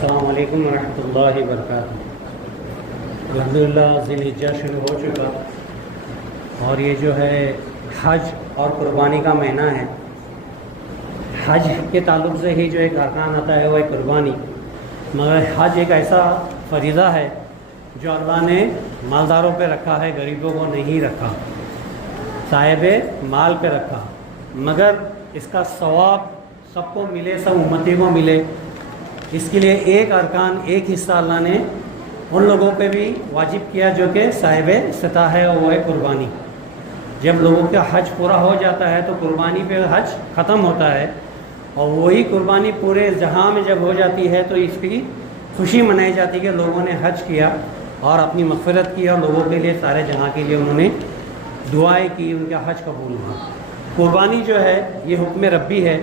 السلام علیکم ورحمۃ اللہ وبرکاتہ۔ الحمدللہ ذوالحجہ شروع ہو چکا اور یہ جو ہے حج اور قربانی کا مہینہ ہے۔ حج کے تعلق سے ہی جو ایک ارکان آتا ہے وہ ہے قربانی، مگر حج ایک ایسا فریضہ ہے جو اللہ نے مالداروں پہ رکھا ہے، غریبوں کو نہیں رکھا، صاحب مال پہ رکھا، مگر اس کا ثواب سب کو ملے، سب امتی کو ملے، اس کے لیے ایک ارکان، ایک حصہ اللہ نے ان لوگوں پہ بھی واجب کیا جو کہ صاحب استطاعت ہے، وہ ہے قربانی۔ جب لوگوں کا حج پورا ہو جاتا ہے تو قربانی پہ حج ختم ہوتا ہے، اور وہی قربانی پورے جہاں میں جب ہو جاتی ہے تو اس کی خوشی منائی جاتی ہے کہ لوگوں نے حج کیا اور اپنی مغفرت کی، اور لوگوں کے لیے، سارے جہاں کے لیے انہوں نے دعائیں کی، ان کا حج قبول ہوا۔ قربانی جو ہے یہ حکم ربی ہے،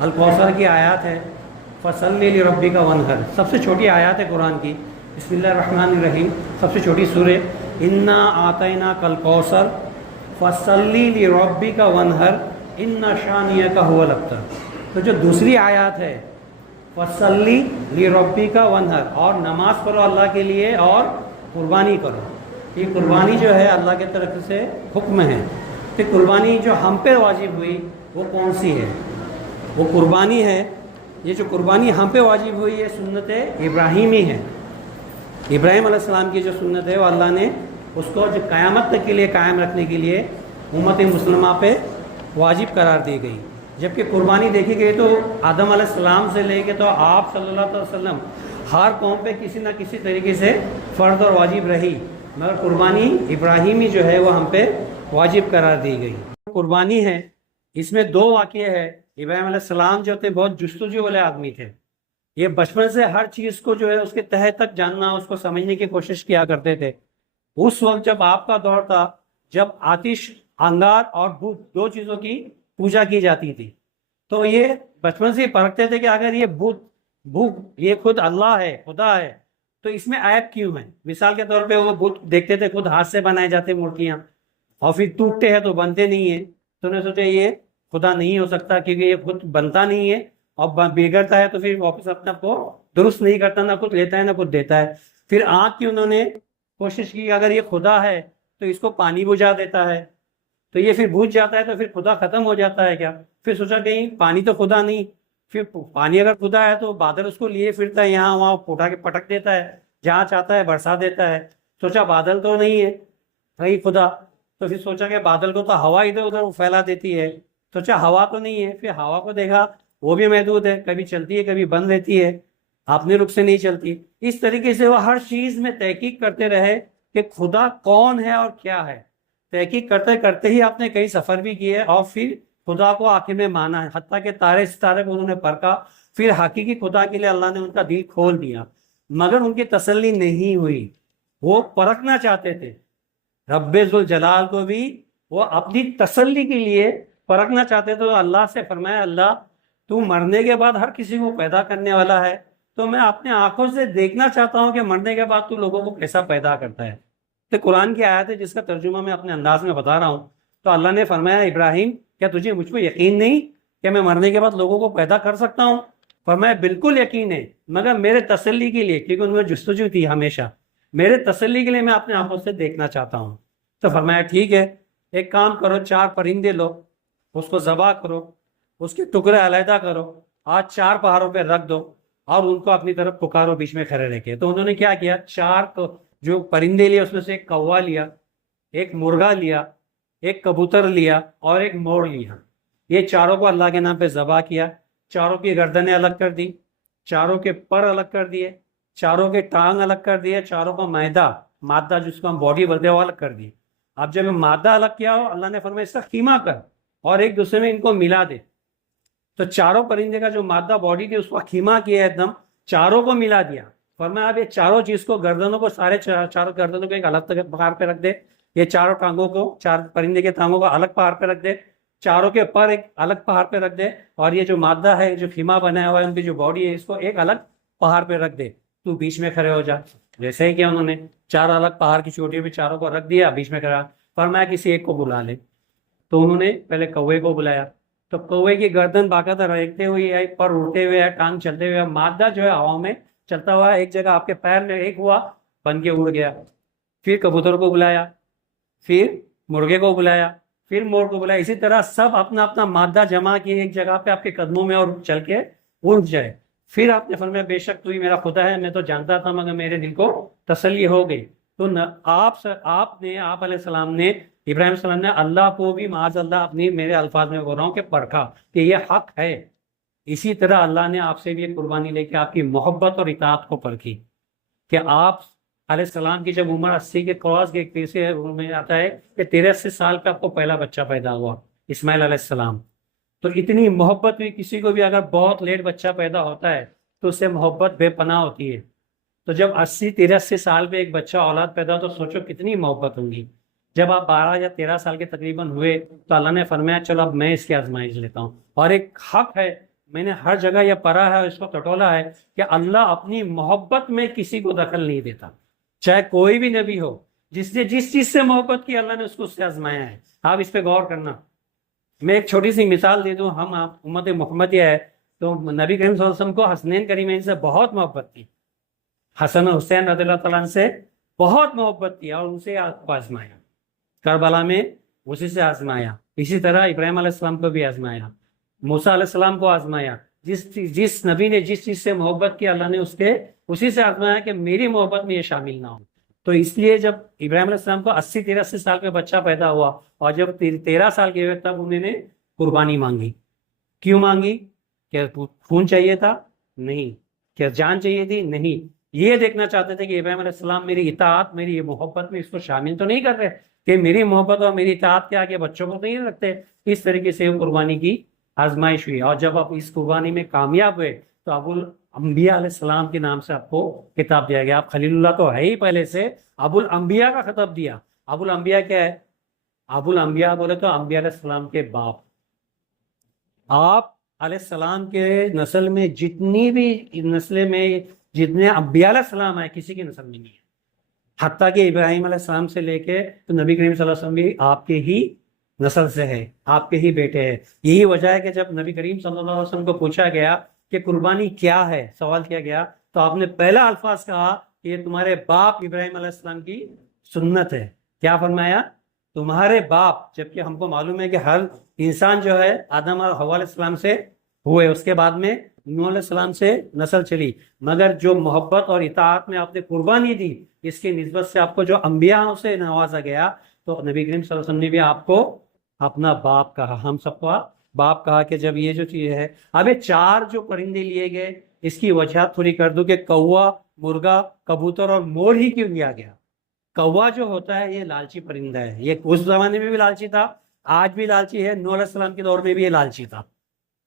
الکوثر کی آیات ہے، فصلی لربک وانحر، سب سے چھوٹی آیات ہے قرآن کی، بسم اللہ الرحمن الرحیم، سب سے چھوٹی سورہ، انا اعطیناک الکوثر فصلی لربک وانحر ان شانئک هو الابتر۔ تو جو دوسری آیات ہے فصلی لربک وانحر، اور نماز پڑھو اللہ کے لیے اور قربانی کرو، یہ قربانی جو ہے اللہ کی طرف سے حکم ہے کہ قربانی جو ہم پہ واجب ہوئی وہ کون سی ہے؟ وہ قربانی ہے، یہ جو قربانی ہم پہ واجب ہوئی ہے سنت ابراہیمی ہے، ابراہیم علیہ السلام کی جو سنت ہے وہ اللہ نے اس کو جو قیامت تک کے لیے قائم رکھنے کے لیے امت مسلمہ پہ واجب قرار دی گئی۔ جبکہ قربانی دیکھی گئی تو آدم علیہ السلام سے لے کے تو آپ صلی اللہ علیہ وسلم ہر قوم پہ کسی نہ کسی طریقے سے فرض اور واجب رہی، مگر قربانی ابراہیمی جو ہے وہ ہم پہ واجب قرار دی گئی۔ قربانی ہے، اس میں دو واقعے ہیں۔ ابراہیم علیہ السلام جو تھے بہت جستجو والے آدمی تھے، یہ بچپن سے ہر چیز کو جو ہے اس کے تہہ تک جاننا، اس کو سمجھنے کی کوشش کیا کرتے تھے۔ اس وقت جب آپ کا دور تھا جب آتش، انگار اور بھوک، دو چیزوں کی پوجا کی جاتی تھی، تو یہ بچپن سے پرکھتے تھے کہ اگر یہ بھوک یہ خود اللہ ہے، خدا ہے، تو اس میں عیب کیوں ہے؟ مثال کے طور پہ وہ بت دیکھتے تھے خود ہاتھ سے بنائے جاتے مورتیاں، اور پھر ٹوٹتے ہیں تو بنتے نہیں ہیں، تو انہوں نے سوچا یہ خدا نہیں ہو سکتا، کیونکہ یہ خود بنتا نہیں ہے اور بگڑتا ہے تو پھر واپس اپنا کو درست نہیں کرتا، نہ کچھ لیتا ہے نہ کچھ دیتا ہے۔ پھر آنکھ کی انہوں نے کوشش کی اگر یہ خدا ہے تو اس کو پانی بجھا دیتا ہے، تو یہ پھر بجھ جاتا ہے تو پھر خدا ختم ہو جاتا ہے کیا؟ پھر سوچا کہیں پانی تو خدا نہیں، پھر پانی اگر خدا ہے تو بادل اس کو لیے پھرتا ہے، یہاں وہاں اٹھا کے پٹک دیتا ہے، جہاں چاہتا ہے برسا دیتا ہے۔ سوچا بادل تو نہیں ہے بھائی خدا، تو پھر سوچا کہ بادل کو تو ہوا ادھر ادھر پھیلا دیتی ہے، سوچا ہوا تو نہیں ہے، پھر ہوا کو دیکھا وہ بھی محدود ہے، کبھی چلتی ہے کبھی بند رہتی ہے، اپنے رخ سے نہیں چلتی۔ اس طریقے سے وہ ہر چیز میں تحقیق کرتے رہے کہ خدا کون ہے اور کیا ہے۔ تحقیق کرتے کرتے ہی آپ نے کئی سفر بھی کیے اور پھر خدا کو آخر میں مانا ہے، حتیٰ کہ تارے ستارے کو انہوں نے پرکھا، پھر حقیقی خدا کے لیے اللہ نے ان کا دل کھول دیا، مگر ان کی تسلی نہیں ہوئی، وہ پرکھنا چاہتے تھے۔ رب ذوالجلال کو بھی وہ اپنی تسلی کے لیے پرکھنا چاہتے تھے، تو اللہ سے فرمایا اللہ تو مرنے کے بعد ہر کسی کو پیدا کرنے والا ہے، تو میں اپنے آنکھوں سے دیکھنا چاہتا ہوں کہ مرنے کے بعد تو لوگوں کو کیسا پیدا کرتا ہے۔ تو قرآن کی آیت ہے جس کا ترجمہ میں اپنے انداز میں بتا رہا ہوں۔ تو اللہ نے فرمایا ابراہیم کیا تجھے مجھ پہ یقین نہیں کہ میں مرنے کے بعد لوگوں کو پیدا کر سکتا ہوں؟ فرمایا بالکل یقین ہے، مگر میرے تسلی کے لیے، کیونکہ ان میں جستجو تھی ہمیشہ، میرے تسلی کے لیے میں اپنے آنکھوں سے دیکھنا چاہتا ہوں۔ تو فرمایا ٹھیک ہے، ایک کام کرو، 4 پرندے لو، اس کو ذبح کرو، اس کے ٹکڑے علیحدہ کرو، آج 4 پہاڑوں پہ رکھ دو اور ان کو اپنی طرف پکارو بیچ میں کھڑے رہ کے۔ تو انہوں نے کیا کیا، 4 جو پرندے لیے اس میں سے ایک کوا لیا، ایک مرغا لیا، ایک کبوتر لیا اور ایک مور لیا، یہ چاروں کو اللہ کے نام پہ ذبح کیا، چاروں کی گردنیں الگ کر دی، چاروں کے پر الگ کر دیے، چاروں کے ٹانگ الگ کر دیے، چاروں کا مادہ جس کو ہم باڈی بولتے ہیں وہ الگ کر دی۔ اب جب مادہ الگ کیا ہو، اللہ نے فرمایا اس کا خیمہ کر اور ایک دوسرے میں ان کو ملا دے۔ تو چاروں پرندے کا جو مادہ باڈی تھی اس کو خیمہ کیا، ایک دم چاروں کو ملا دیا۔ فرمایا اب یہ چاروں چیز کو، گردنوں کو، سارے چاروں گردنوں کو ایک الگ پہاڑ پہ رکھ دے، یہ چاروں ٹانگوں کو، 4 پرندے کے ٹانگوں کو الگ پہاڑ پہ رکھ دے، چاروں کے پر ایک الگ پہاڑ پہ رکھ دے، اور یہ جو مادہ ہے جو خیمہ بنایا ہوا ہے ان کی جو باڈی ہے اس کو ایک الگ پہاڑ پہ رکھ دے، تو بیچ میں کھڑے ہو جا۔ جیسے ہی کیا انہوں نے 4 الگ پہاڑ کی چوٹیوں پہ چاروں کو رکھ دیا، بیچ میں کھڑا، فرمایا کسی ایک کو بلا لے۔ تو انہوں نے پہلے کوے کو بلایا، تو کوے کی گردن باقاعدہ رہتے ہوئے ہے، پر اڑتے ہوئے ہے، ٹانگ چلتے ہوئے ہے، مادہ جو ہے ہوا میں چلتا ہوا ایک جگہ آپ کے پیر میں ایک ہوا، بن کے اڑ گیا، پھر کبوتر کو بلایا، پھر مرغے کو بلایا، پھر مور کو بلایا، اسی طرح سب اپنا اپنا مادہ جمع کیے ایک جگہ پہ آپ کے قدموں میں اور چل کے اڑ جائے۔ پھر آپ نے فرمایا بے شک تو ہی میرا خدا ہے، میں تو جانتا تھا مگر میرے دل کو تسلی ہو گئی۔ تو آپ علیہ السلام نے، ابراہیم علیہ السلام نے اللہ کو بھی معاذ اللہ اپنی، میرے الفاظ میں بول رہا ہوں، کہ پرکھا کہ یہ حق ہے۔ اسی طرح اللہ نے آپ سے بھی ایک قربانی لے کے آپ کی محبت اور اطاعت کو پرکھی کہ آپ علیہ السلام کی جب عمر 80 کے کراس کے تیسرے میں آتا ہے کہ 83 سال پہ آپ کو پہلا بچہ پیدا ہوا، اسماعیل علیہ السلام۔ تو اتنی محبت بھی، کسی کو بھی اگر بہت لیٹ بچہ پیدا ہوتا ہے تو اس سے محبت بے پناہ ہوتی ہے۔ تو جب 83 سال پہ ایک بچہ اولاد پیدا ہو تو سوچو کتنی محبت ہوگی۔ جب آپ 12 یا 13 سال کے تقریباً ہوئے تو اللہ نے فرمایا چلو اب میں اس کی آزمائش لیتا ہوں۔ اور ایک حق ہے، میں نے ہر جگہ یہ پڑھا ہے، اس کو ٹٹولا ہے کہ اللہ اپنی محبت میں کسی کو دخل نہیں دیتا، چاہے کوئی بھی نبی ہو، جس نے جس چیز سے محبت کی اللہ نے اس کو اس سے آزمایا ہے۔ آپ اس پہ غور کرنا۔ میں ایک چھوٹی سی مثال دے دوں، ہم امت محمدیہ ہے تو نبی کریم صلی اللہ علیہ وسلم کو حسنین کریمین سے بہت محبت تھی، حسن و حسین رضی اللہ تعالیٰ سے بہت محبت تھی، اور ان سے آزمایا، کربلا میں اسی سے آزمایا۔ اسی طرح ابراہیم علیہ السلام کو بھی آزمایا، موسیٰ علیہ السلام کو آزمایا۔ جس نبی نے جس چیز سے محبت کی اللہ نے اسی سے آزمایا کہ میری محبت میں یہ شامل نہ ہو۔ تو اس لیے جب ابراہیم علیہ السلام کو 83 سال پہ بچہ پیدا ہوا اور جب 13 سال کے ہوئے تب انہوں نے قربانی مانگی۔ کیوں مانگی؟ کیا خون چاہیے تھا؟ نہیں۔ کیا جان چاہیے تھی؟ نہیں۔ یہ دیکھنا چاہتے تھے کہ ابراہیم علیہ السلام میری اطاعت، میری یہ محبت میں اس کو شامل تو نہیں کر رہے، کہ میری محبت اور میری اطاعت کے آگے بچوں کو نہیں رکھتے۔ اس طریقے سے قربانی کی آزمائش ہوئی، اور جب آپ اس قربانی میں کامیاب ہوئے تو ابو الانبیاء علیہ السلام کے نام سے آپ کو خطاب دیا گیا۔ آپ خلیل اللہ تو ہے ہی پہلے سے، ابو الانبیاء کا خطاب دیا۔ ابو الانبیاء کیا ہے؟ ابو الانبیاء بولے تو انبیاء علیہ السلام کے باپ۔ آپ علیہ السلام کے نسل میں جتنی بھی نسل میں جتنے انبیاء علیہ السلام آئے کسی کی نسل میں نہیں ہے، حتیٰ کہ ابراہیم علیہ السلام سے لے کے تو نبی کریم صلی اللہ علیہ وسلم بھی آپ کے ہی نسل سے ہے، آپ کے ہی بیٹے ہیں۔ یہی وجہ ہے کہ جب نبی کریم صلی اللہ علیہ وسلم کو پوچھا گیا کہ قربانی کیا ہے، سوال کیا گیا، تو آپ نے پہلا الفاظ کہا کہ یہ تمہارے باپ ابراہیم علیہ السلام کی سنت ہے۔ کیا فرمایا؟ تمہارے باپ، جبکہ ہم کو معلوم ہے کہ ہر انسان جو ہے آدم اور حوا علیہ السلام سے ہوئے، اس کے بعد میں نوح علیہ السلام سے نسل چلی، مگر جو محبت اور اطاعت میں آپ نے قربانی دی، اس کی نسبت سے آپ کو جو انبیاء سے نوازا گیا، تو نبی کریم صلی اللہ علیہ وسلم نے بھی آپ کو اپنا باپ کہا، ہم سب کو باپ کہا۔ کہ جب یہ جو چیز ہے، اب یہ 4 جو پرندے لیے گئے، اس کی وجہ تھوڑی کر دوں کہ کوا، مرغا، کبوتر اور مور ہی کیوں لیا گیا؟ کوا جو ہوتا ہے یہ لالچی پرندہ ہے، یہ اس زمانے میں بھی لالچی تھا، آج بھی لالچی ہے، نوح علیہ السلام کے دور میں بھی یہ لالچی تھا۔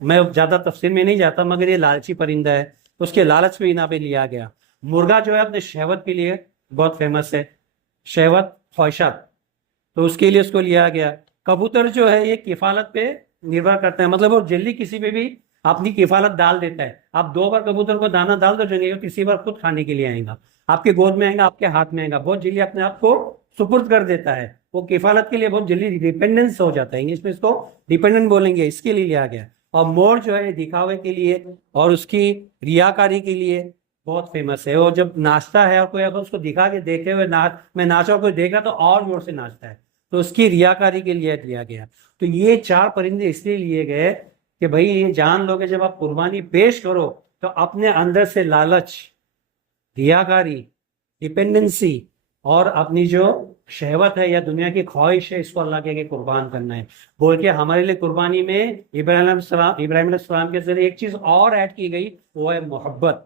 میں زیادہ تفصیل میں نہیں جاتا، مگر یہ لالچی پرندہ ہے، اس کے لالچ میں یہاں پہ لیا گیا۔ مرغا جو ہے اپنے شہوت کے لیے بہت فیمس ہے، شہوت، خواہشات، تو اس کے لیے اس کو لیا گیا۔ کبوتر جو ہے یہ کفالت پہ نربھر کرتا ہے، مطلب وہ جلدی کسی پہ بھی اپنی کفالت ڈال دیتا ہے۔ آپ 2 بار کبوتر کو دانا ڈال دو، جو کسی بار خود کھانے کے لیے آئے گا، آپ کے گود میں آئے گا، آپ کے ہاتھ میں آئے گا، بہت جلدی اپنے آپ کو سپرد کر دیتا ہے، وہ کفالت کے لیے بہت جلدی ڈیپینڈنس ہو جاتا ہے، انگلش میں اس کو ڈیپینڈنٹ بولیں گے، اس کے لیے لیا گیا۔ اور مور جو ہے دکھاوے کے لیے اور اس کی ریاکاری کے لیے بہت فیمس ہے۔ اور جب ناچتا ہے اور کوئی اگر اس کو دکھا کے دیکھے ہوئے میں ناچا، کوئی دیکھا تو اور زور سے ناچتا ہے، تو اس کی ریاکاری کے لیے لیا گیا۔ تو یہ 4 پرندے اس لیے لیے گئے کہ بھائی یہ جان لو کہ جب آپ قربانی پیش کرو تو اپنے اندر سے لالچ، ریاکاری، ڈیپینڈنسی اور اپنی جو شہوت ہے یا دنیا کی خواہش ہے، اس کو اللہ کے آگے قربان کرنا ہے۔ بول کے ہمارے لیے قربانی میں ابراہیم علیہ السلام کے ذریعے ایک چیز اور ایڈ کی گئی، وہ ہے محبت۔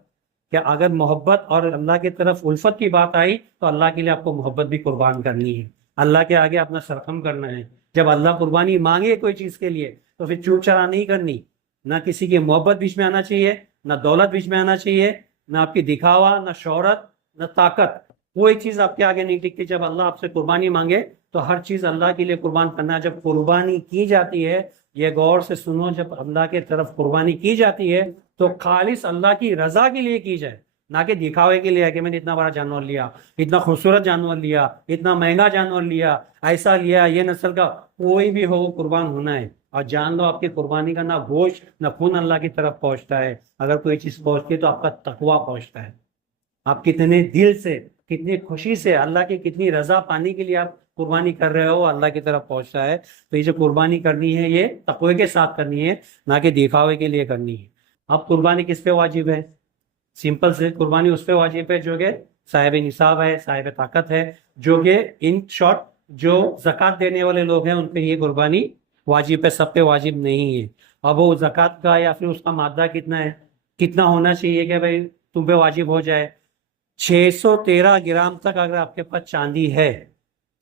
کہ اگر محبت اور اللہ کی طرف الفت کی بات آئی تو اللہ کے لیے آپ کو محبت بھی قربان کرنی ہے، اللہ کے آگے اپنا سرخم کرنا ہے۔ جب اللہ قربانی مانگے کوئی چیز کے لیے تو پھر چوٹ چرا نہیں کرنی، نہ کسی کی محبت بیچ میں آنا چاہیے، نہ دولت بیچ میں آنا چاہیے، نہ آپ کی دکھاوا، نہ شہرت، نہ طاقت، کوئی چیز آپ کے آگے نہیں ٹکتی۔ جب اللہ آپ سے قربانی مانگے تو ہر چیز اللہ کے لیے قربان کرنا ہے۔ جب قربانی کی جاتی ہے، یہ غور سے سنو، جب اللہ کے طرف قربانی کی جاتی ہے تو خالص اللہ کی رضا کے لیے کی جائے، نہ کہ دکھاوے کے لیے کہ میں نے اتنا بڑا جانور لیا، اتنا خوبصورت جانور لیا، اتنا مہنگا جانور لیا، ایسا لیا، یہ نسل کا، کوئی بھی ہو قربان ہونا ہے اور جان لو آپ کی قربانی کا نہ گوشت نہ خون اللہ کی طرف پہنچتا ہے، اگر کوئی چیز پہنچتی ہے تو آپ کا تقویٰ پہنچتا ہے، آپ کتنے دل سے کتنی خوشی سے اللہ کی کتنی رضا پانے کے لیے آپ قربانی کر رہے ہو، اللہ کی طرف پہنچتا ہے۔ تو یہ جو قربانی کرنی ہے یہ تقوی کے ساتھ کرنی ہے، نہ کہ دکھاوے کے لیے کرنی ہے۔ اب قربانی کس پہ واجب ہے؟ سمپل سے قربانی اس پہ واجب ہے جو کہ صاحب نصاب ہے، صاحب طاقت ہے، جو کہ ان شارٹ جو زکوٰۃ دینے والے لوگ ہیں ان پہ یہ قربانی واجب ہے، سب پہ واجب نہیں ہے۔ اب وہ زکوٰۃ کا یا پھر اس کا مادہ کتنا ہے، کتنا ہونا چاہیے کہ بھائی تم پہ واجب ہو جائے؟ 613 گرام تک اگر آپ کے پاس چاندی ہے،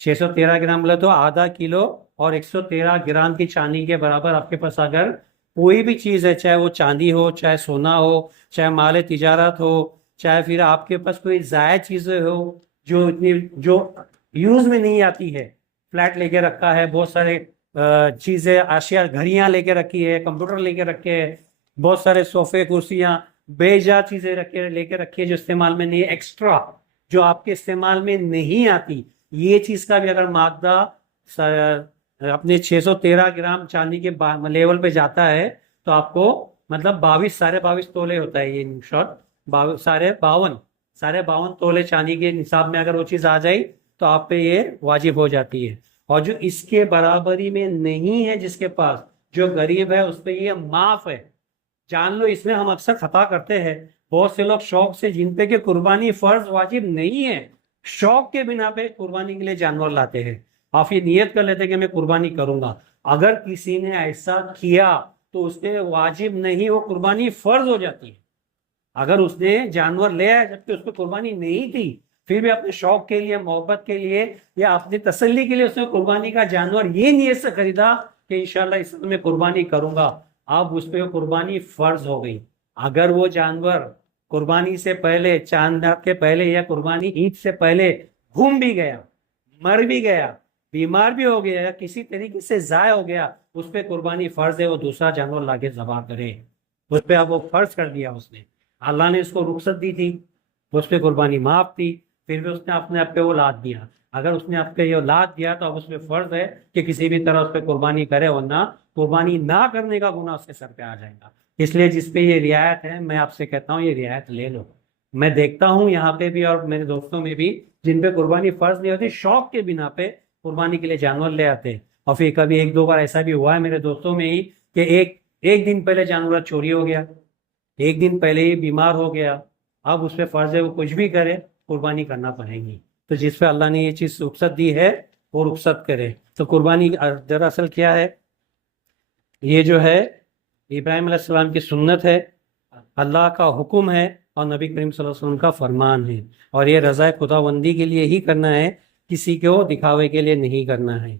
613 گرام لے تو آدھا کلو اور 113 گرام کی چاندی کے برابر آپ کے پاس اگر کوئی بھی چیز ہے، چاہے وہ چاندی ہو، چاہے سونا ہو، چاہے مال تجارت ہو، چاہے پھر آپ کے پاس کوئی زائد چیزیں ہو جو یوز میں نہیں آتی ہے، فلیٹ لے کے رکھا ہے، بہت سارے چیزیں اشیاء، گھڑیاں لے کے رکھی ہے، کمپیوٹر لے کے رکھے ہے، بہت سارے صوفے کرسیاں بے جا چیزیں لے کے رکھی ہے جو استعمال میں نہیں ہے، ایکسٹرا جو آپ کے استعمال میں نہیں آتی، یہ چیز کا بھی اگر مادہ اپنے 613 گرام چاندی کے لیول پہ جاتا ہے تو آپ کو مطلب 22 تولے ہوتا ہے، یہ شارٹ سارے 52 تولے چاندی کے نصاب میں اگر وہ چیز آ جائے تو آپ پہ یہ واجب ہو جاتی ہے۔ اور جو اس کے برابری میں نہیں ہے جس کے پاس، جو غریب ہے، اس پہ یہ معاف ہے۔ جان لو اس میں ہم اکثر خطا کرتے ہیں، بہت سے لوگ شوق سے جن پہ کہ قربانی فرض واجب نہیں ہے، شوق کے بنا پہ قربانی کے لیے جانور لاتے ہیں، آپ یہ نیت کر لیتے ہیں کہ میں قربانی کروں گا۔ اگر کسی نے ایسا کیا تو اس پہ واجب نہیں، وہ قربانی فرض ہو جاتی ہے۔ اگر اس نے جانور لے آیا جبکہ اس پہ قربانی نہیں تھی، پھر بھی اپنے شوق کے لیے، محبت کے لیے یا اپنی تسلی کے لیے اس نے قربانی کا جانور یہ نیت سے خریدا کہ انشاءاللہ اس میں قربانی کروں گا، اب اس پہ قربانی فرض ہو گئی۔ اگر وہ جانور قربانی سے پہلے، چاند رات کے پہلے یا قربانی عید سے پہلے گھوم بھی گیا، مر بھی گیا، بیمار بھی ہو گیا یا کسی طریقے سے ضائع ہو گیا، اس پہ قربانی فرض ہے، وہ دوسرا جانور لا کے ذبح کرے، اس پہ اب وہ فرض کر دیا اس نے، اللہ نے اس کو رخصت دی تھی، اس پہ قربانی معاف تھی، پھر بھی اس نے اپنے آپ پہ وہ لاد دیا۔ اگر اس نے آپ پہ یہ لاد دیا تو اب اس پہ فرض ہے کہ کسی بھی طرح اس پہ قربانی کرے، ورنہ قربانی نہ کرنے کا گناہ اس کے سر پہ آ جائے گا۔ اس لیے جس پہ یہ رعایت ہے، میں آپ سے کہتا ہوں یہ رعایت لے لو۔ میں دیکھتا ہوں یہاں پہ بھی اور میرے دوستوں میں بھی جن پہ قربانی فرض نہیں ہوتی، شوق کے بنا پہ قربانی کے لیے جانور لے آتے، اور پھر کبھی 1-2 بار ایسا بھی ہوا ہے میرے دوستوں میں ہی کہ ایک دن پہلے جانور چوری ہو گیا، ایک دن پہلے ہی بیمار ہو گیا، اب اس پہ فرض ہے وہ کچھ بھی کرے قربانی کرنا پڑے گی۔ تو جس پہ اللہ نے یہ چیز رخصت دی ہے وہ رخصت کرے۔ تو قربانی دراصل کیا ہے؟ یہ جو ہے ابراہیم علیہ السلام کی سنت ہے، اللہ کا حکم ہے اور نبی کریم صلی اللہ علیہ وسلم کا فرمان ہے، اور یہ رضا خداوندی کے لیے ہی کرنا ہے، کسی کو دکھاوے کے لیے نہیں کرنا ہے۔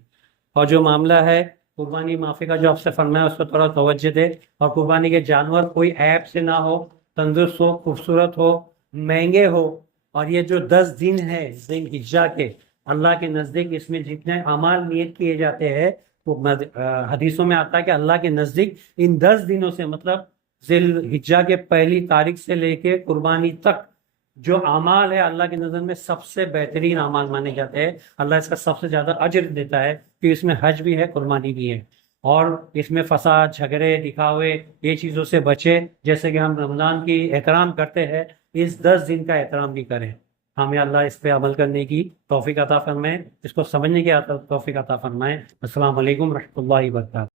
اور جو معاملہ ہے قربانی معافی کا جو آپ سے فرمایا اس پر تھوڑا توجہ دے، اور قربانی کے جانور کوئی عیب سے نہ ہو، تندرست ہو، خوبصورت ہو، مہنگے ہو، اور یہ جو 10 دن ہے ذی الحجہ کے، اللہ کے نزدیک اس میں جتنے اعمال نیت کیے جاتے ہیں وہ حدیثوں میں آتا ہے کہ اللہ کے نزدیک ان 10 دنوں سے، مطلب ذی الحجہ کے پہلی تاریخ سے لے کے قربانی تک جو اعمال ہے اللہ کی نظر میں سب سے بہترین اعمال مانے جاتے ہیں، اللہ اس کا سب سے زیادہ اجر دیتا ہے، کہ اس میں حج بھی ہے، قربانی بھی ہے، اور اس میں فساد، جھگڑے، دکھاوے، یہ چیزوں سے بچے، جیسے کہ ہم رمضان کی احترام کرتے ہیں، اس 10 دن کا احترام بھی کریں۔ ہمیں اللہ اس پہ عمل کرنے کی توفیق عطا فرمائے، اس کو سمجھنے کی توفیق عطا فرمائے۔ السلام علیکم ورحمۃ اللہ وبرکاتہ۔